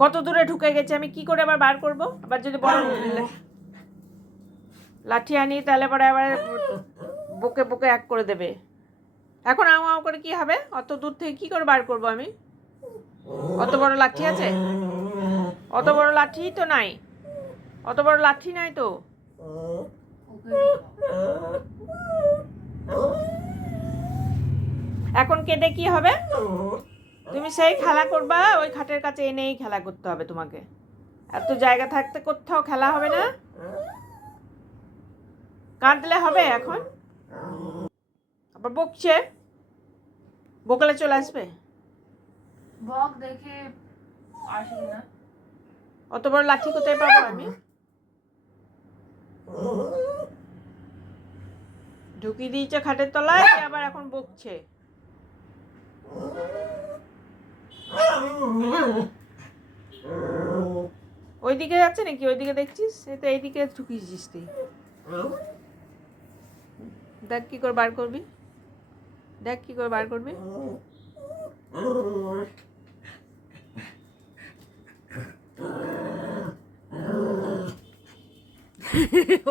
কত দূরে ঢুকে গেছে? আমি কি করে আবার বার করব? আবার যদি বড় লাঠি আনি, তাহলে পরে আবার বুকে বুকে এক করে দেবে। এখন আও আও করে কি হবে? অত দূর থেকে কি করে বার করব আমি? অত বড় লাঠি আছে? অত বড় লাঠি তো নাই। অত বড় লাঠি নাই তো। এখন কেটে কি হবে? তুমি সেই খেলা করবা ওই খাটের কাছে এনেই খেলা করতে হবে তোমাকে। এত জায়গা থাকতে কোথাও খেলা হবে না। কাঁদলে হবে এখন? আবার বকছে? বকলে চলে আসবে? বক দেখে আসি না। অত বড় লাঠি কোথায় পাবো আমি? ঢুকিয়ে দিয়েছে খাটের তলায় আবার এখন বকছে। ওইদিকে যাচ্ছে নাকি? ওইদিকে দেখছিস? সে তো এইদিকে ঢুকিয়েছিস তুই। দেখ কি করে বার করবি। দেখ কি করে বার করবি।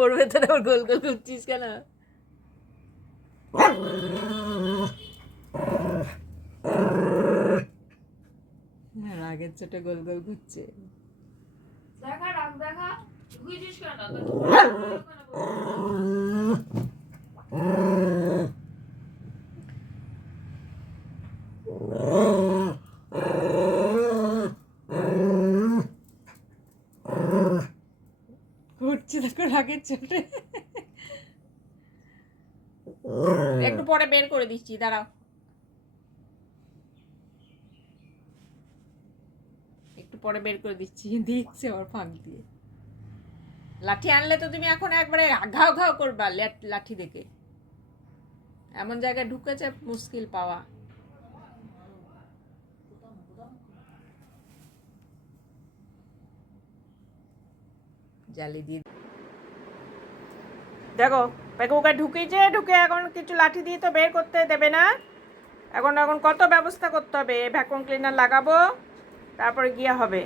ওর ভেতরে ওর গোল গোল ঘুরছিস কেন? রাগের চোটে গোল গোল ঘুরছে। দেখা রাখ দেখা। বুঝিস কেন? ঘুরছে দেখো রাগের চোটে। একটু পরে বের করে দিচ্ছি দাঁড়াও। পরে বের করে দিচ্ছি, দিচ্ছে ওর ফাঁক দিয়ে। লাঠি আনলে তো তুমি এখন একবারে ঘাও ঘাও করবা লাঠি দেখে। এমন জায়গায় ঢুকেছে মুশকিল পাওয়া। জালি দিয়ে দেখো, পেকে ঢুকিয়েছে, ঢুকে এখন কিছু লাঠি দিয়ে তো বের করতে দেবে না। এখন এখন কত ব্যবস্থা করতে হবে? ভ্যাকুয়াম ক্লিনার লাগাবো তারপরে গিয়ে হবে।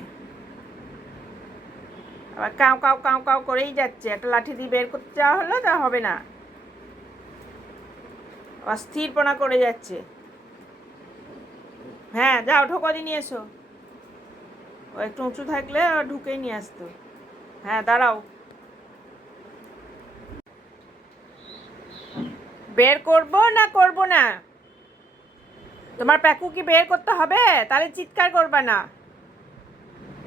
আবার কাউ কাউ কাউ কাউ করেই যাচ্ছে। একটা লাঠি দিয়ে বের করতে যাওয়া হলো তা হবে না। অস্থিরপনা করে যাচ্ছে। হ্যাঁ যাও ঢোকো দিয়ে নিয়ে এসো। ও একটু উঁচু থাকলে ঢুকেই নিয়ে আসতো। হ্যাঁ দাঁড়াও। বের করব না করব না? তোমার প্যাকু কি বের করতে হবে? তাহলে চিৎকার করবে না।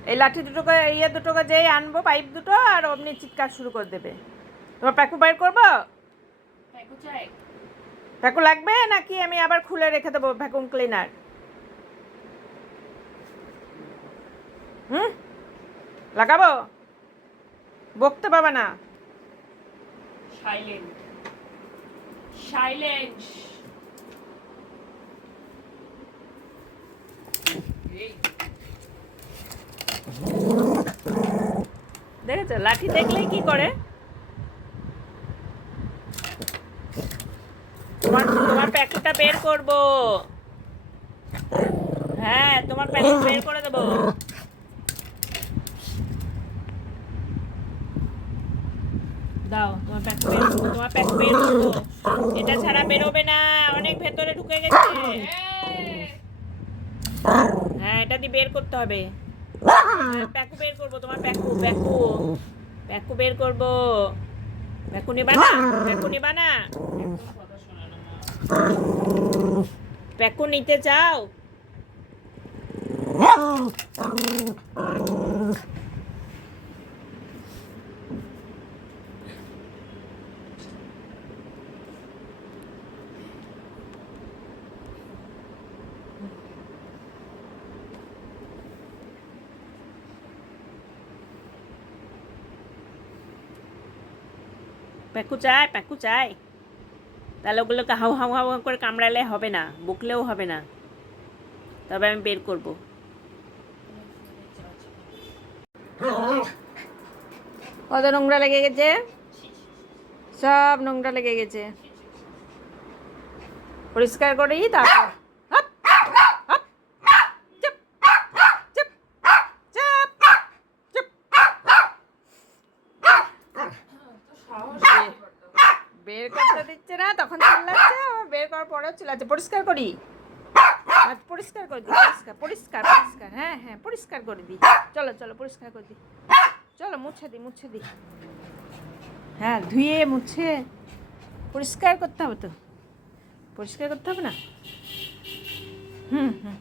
এই লাঠি দুটোকে ইয়ে দুটোকে যেই আনব পাইপ দুটো আর অমনি চিৎকার শুরু করে দেবে। তোমার প্যাকু বাইর করব? প্যাকু চাই। প্যাকু লাগবে নাকি আমি আবার খুলে রেখে দেবো ভ্যাকুম ক্লিনার? হুম? লাগাবো? বকতে পাবে না। সাইলেন্ট। সাইলেন্ট। দেখেছ? লাঠি দেখলেই কি করে? তোমার তোমার প্যাকুটা বের করব। হ্যাঁ তোমার প্যাকুট বের করে দেবো। দাও, তোমার প্যাক বের তোমার প্যাক বের এটা ছাড়া বেরোবে না, অনেক ভেতরে ঢুকে গেছে। হ্যাঁ এটা দিয়ে বের করতে হবে। প্যাকু বের করব তোমার প্যাকু প্যাকু প্যাকু বের করব। প্যাকু নিবা না প্যাকু নিবা না। প্যাকু নিতে চাও? প্যাকু চাই প্যাকু চাই তাহলে ওগুলোকে হাউ হাউ হাউ করে কামড়ালে হবে না, বকলেও হবে না। তবে আমি বের করব। কত নোংরা লেগে গেছে? সব নোংরা লেগে গেছে। পরিষ্কার করেই তারপর হাপ, হাপ, চুপ, চুপ, চুপ। বের করতে দিচ্ছে না, তখন চিল্লাচ্ছে, আবার বের করার পরেও চিল্লাচ্ছে। পরিষ্কার করি? পরিষ্কার করে দিই, পরিষ্কার পরিষ্কার পরিষ্কার। হ্যাঁ হ্যাঁ পরিষ্কার করে দিই। চলো চলো, পরিষ্কার করে দিই। চলো, মুছে দিই মুছে দিই। হ্যাঁ ধুয়ে, মুছে। পরিষ্কার করতে হবে তো? পরিষ্কার করতে হবে না? হুম হুম।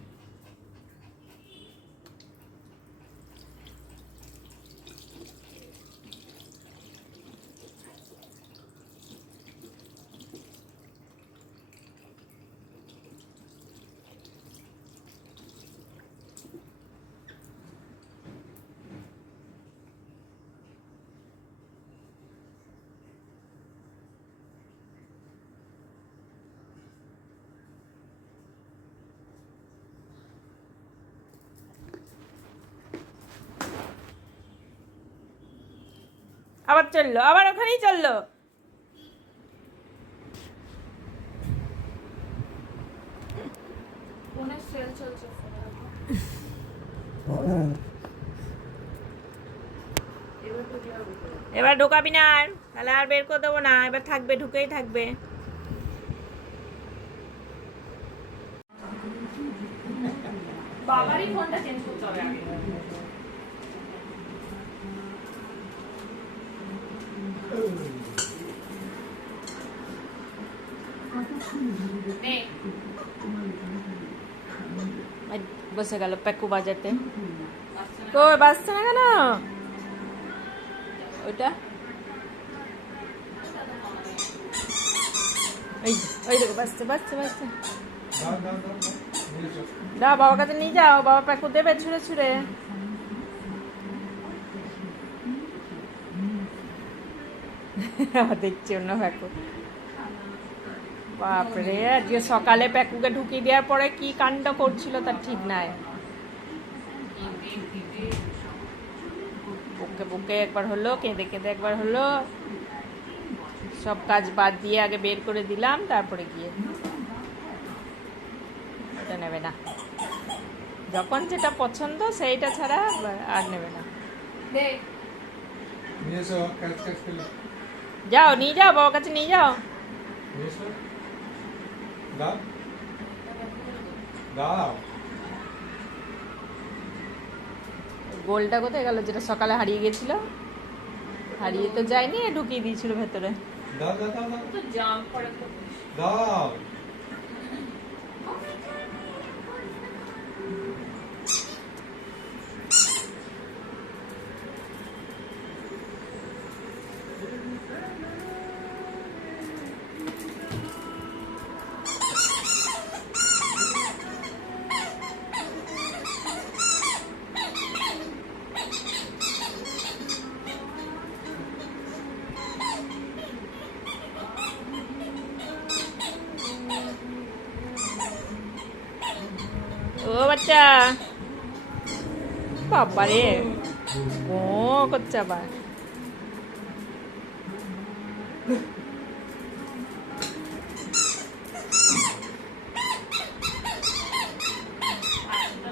আবার চলল আবার ওখানেই চলল। এবার ঢোকাবি না। আর তাহলে আর বের করে দেবো না এবার থাকবে ঢুকেই থাকবে। বাবারই ফোনটা চেঞ্জ করতে হবে আগে নে, এই বসে গেল পেকু বাজাতে। কই বাজছে না কেন ওইটা ওই ওই দেখো বাজছে বাজছে বাজছে দাও বাবার কাছে নিয়ে যাও বাবা প্যাকু দেবে ছুঁড়ে ছুঁড়ে দেখছি অন্য পেকু বাপরে আজকে সকালে পেকুকে ঢুকিয়ে দেওয়ার পরে কি কাণ্ড করছিল তার ঠিক নাই। বুকে বুকে একবার হলো কেঁদে কেঁদে একবার হলো। সব কাজ বাদ দিয়ে আগে বের করে দিলাম তারপরে গিয়ে। এটা নেবে না। যখন যেটা পছন্দ সেইটা ছাড়া আর নেবে না। যাও নিয়ে যাও বাবার কাছে নিয়ে যাও। দাও। দাও। গোলটা কোথায় গেল? যেটা সকালে হারিয়ে গেছিল। হারিয়ে তো যায়নি ঢুকিয়ে দিয়েছিল ভেতরে। দাও দাও দাও দাও। ও বাচ্চা। বাবা রে ও পাঁচটা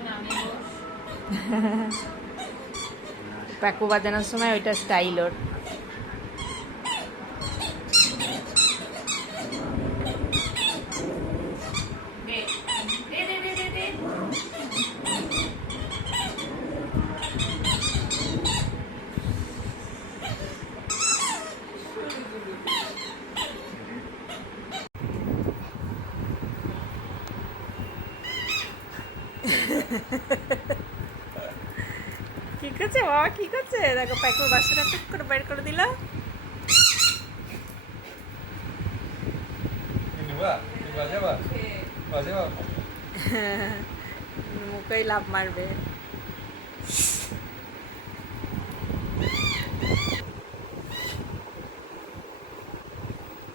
নামিয়ে প্যাকু বাজানোর সময় ওইটা স্টাইল ওর। কি করছে বাবা? কি করছে? দেখো প্যাকুর বাসাটা টুক করে বের করে দিল। মুখেই লাভ মারবে।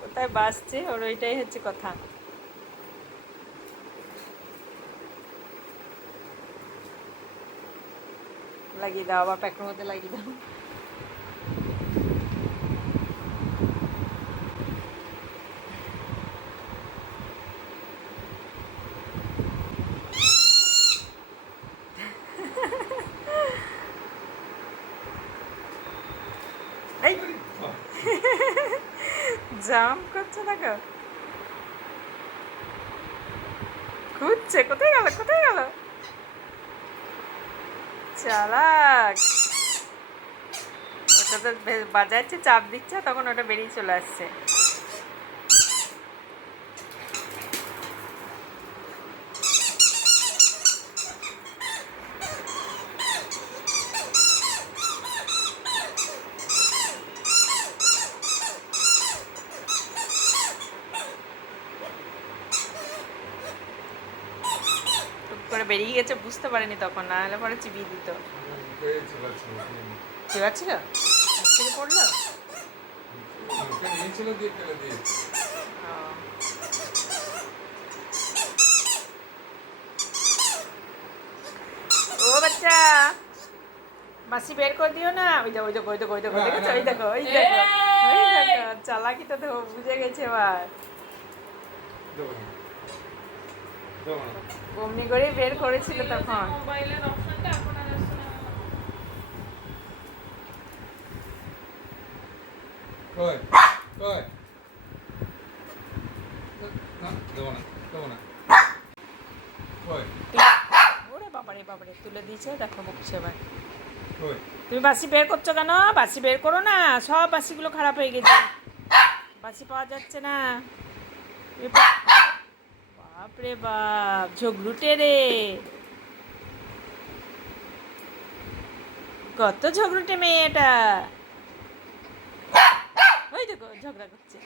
কোথায় বাসছে? ওর ওইটাই হচ্ছে কথা। লাগিয়ে দাও, আবার প্যাকের মধ্যে লাগিয়ে দাও। জাম করছে দেখো। খুঁজছে, কোথায় গেল কোথায় গেল? চালাক। ওটা তো বাজাচ্ছে চাপ দিচ্ছে তখন ওটা বেরিয়ে চলে আসছে। টুক বেরিয়ে গেছে বুঝতে পারেনি তখন না হলে পরে চিবিয়ে দিত। চিবাচ্ছিল? থেকে পড়ল? ও। বাচ্চা! মাসি বের করে দিও না। ওই দেখো ওই দেখো ওই দেখো ওই দেখো দেখেছ? ওই দেখো ওই দেখো ওই দেখো। চালাকিটা তো বুঝে গেছে এবার। অমনি করে বের করেছিল তখন। তুলে দিয়েছে দেখো বকছে এবার। তুমি বাসি বের করছ কেন? বাসি বের করো না সব বাসিগুলো খারাপ হয়ে গেছে। বাসি পাওয়া যাচ্ছে না। বাপরে বাপ ঝগড়ুটে রে কত ঝগড়ুটে মেয়েটা। ওই দেখো ঝগড়া করছে।